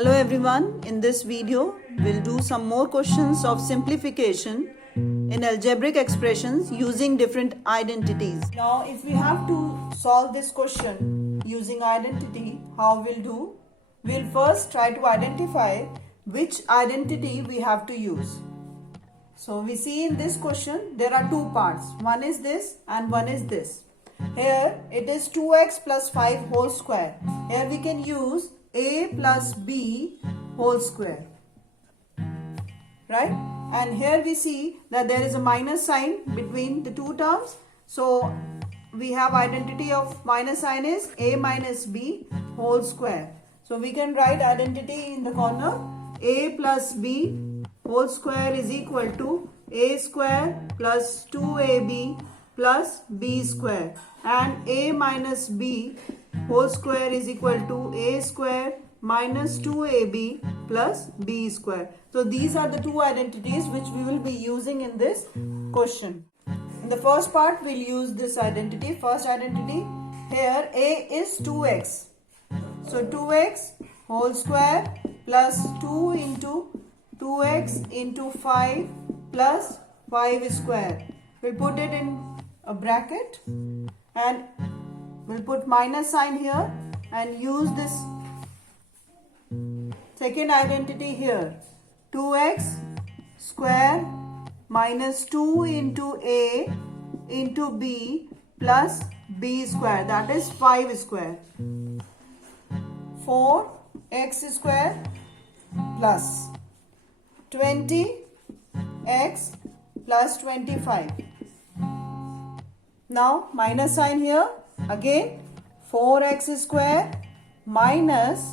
Hello everyone, in this video we'll do some more questions of simplification in algebraic expressions using different identities. Now if we have to solve this question using identity, how we'll do? We'll first try to identify which identity we have to use. So we see in this question there are two parts, one is this and one is this. Here it is 2x plus 5 whole square. Here we can use a plus b whole square, right? And here we see that there is a minus sign between the two terms. So we have identity of minus sign is a minus b whole square. So we can write identity in the corner. A plus b whole square is equal to a square plus 2ab plus b square, and a minus b whole square is equal to a square minus 2ab plus b square. So these are the two identities which we will be using in this question. In the first part we'll use this identity. First identity, here a is 2x. So 2x whole square plus 2 into 2x into 5 plus 5 square. We'll put it in a bracket and we'll put minus sign here and use this second identity here. 2x square minus 2 into a into b plus b square, that is 5 square. 4x square plus 20x plus 25. Now minus sign here again, 4x square minus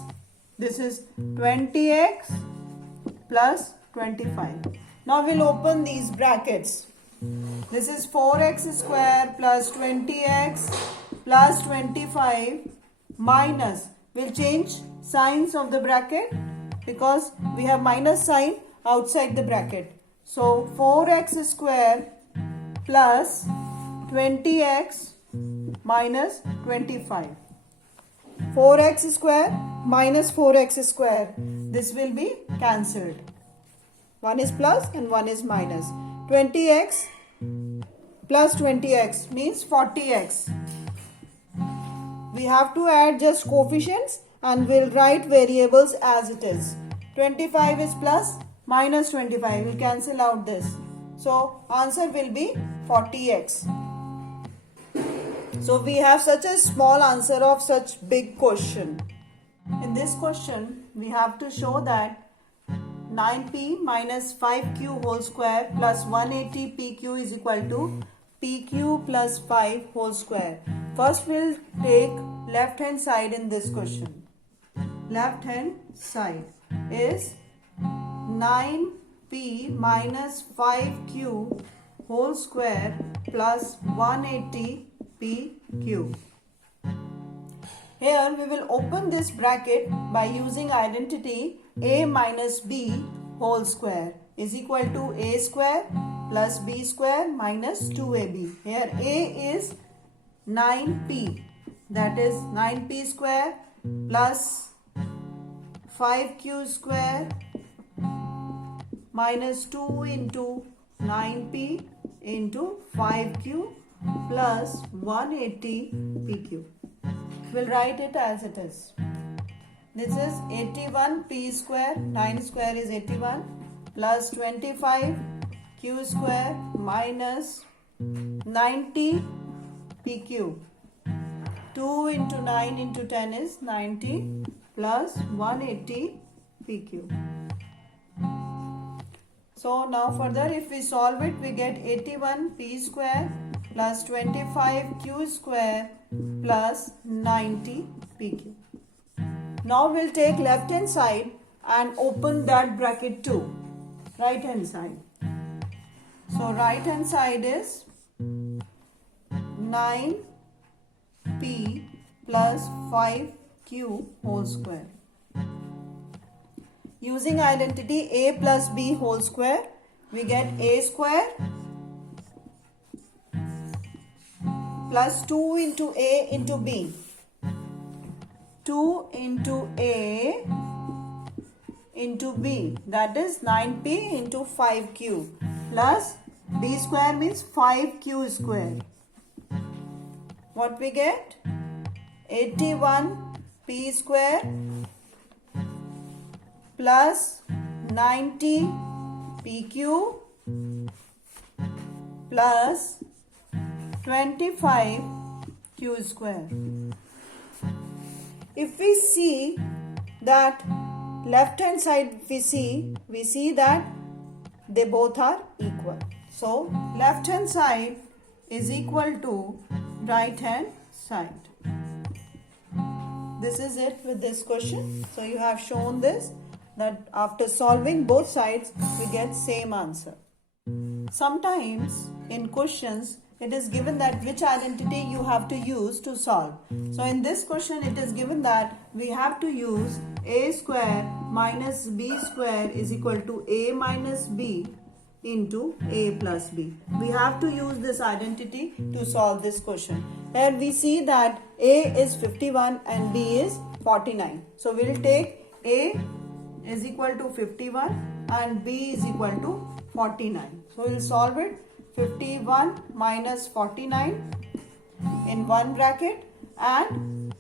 this is 20x plus 25. Now we'll open these brackets. This is 4x square plus 20x plus 25 minus, we'll change signs of the bracket because we have minus sign outside the bracket. So 4x square plus 20x minus 25. 4x square minus 4x square, this will be cancelled. One is plus and one is minus. 20x plus 20x means 40x. We have to add just coefficients and we'll write variables as it is. 25 is plus, minus 25. We'll cancel out this. So answer will be 40x. So we have such a small answer of such big question. In this question, we have to show that 9p minus 5q whole square plus 180pq is equal to pq plus 5 whole square. First we'll take left hand side in this question. Left hand side is 9p minus 5q whole square plus 180pq. Here we will open this bracket by using identity a minus b whole square is equal to a square plus b square minus 2ab. Here a is 9p, that is 9p square plus 5q square minus 2 into 9p into 5q plus 180pq. We'll write it as it is. This is 81p square, 9 square is 81 plus 25q square minus 90pq. 2 into 9 into 10 is 90 plus 180pq. So now further if we solve it, we get 81p square plus 25q square plus 90pq. Now we'll take left hand side and open that bracket too. Right hand side. So right hand side is 9p plus 5q whole square. Using identity a plus b whole square, we get a square plus 2 into a into b. 2 into a into b, that is 9p into 5q, plus b square means 5q square. What we get? 81p square plus 90pq plus 25q square. If we see that left hand side, we see that they both are equal. So left hand side is equal to right hand side. This is it with this question. So you have shown this, that after solving both sides we get same answer. Sometimes in questions it is given that which identity you have to use to solve. So in this question it is given that we have to use a square minus b square is equal to a minus b into a plus b. We have to use this identity to solve this question. Here we see that a is 51 and b is 49. So we will take a is equal to 51 and b is equal to 49. So we will solve it. 51 minus 49 in one bracket and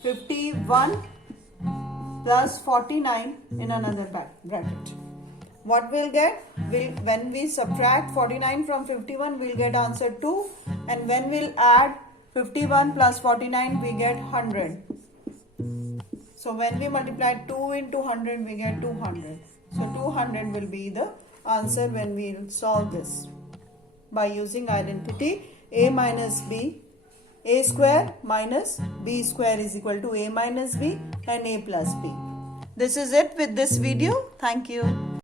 51 plus 49 in another bracket. What we'll get? When we subtract 49 from 51, we'll get answer 2, and when we'll add 51 plus 49, we get 100. So when we multiply 2 into 100, we get 200. So 200 will be the answer when we will solve this by using identity a minus b, a square minus b square is equal to a minus b and a plus b. This is it with this video. Thank you.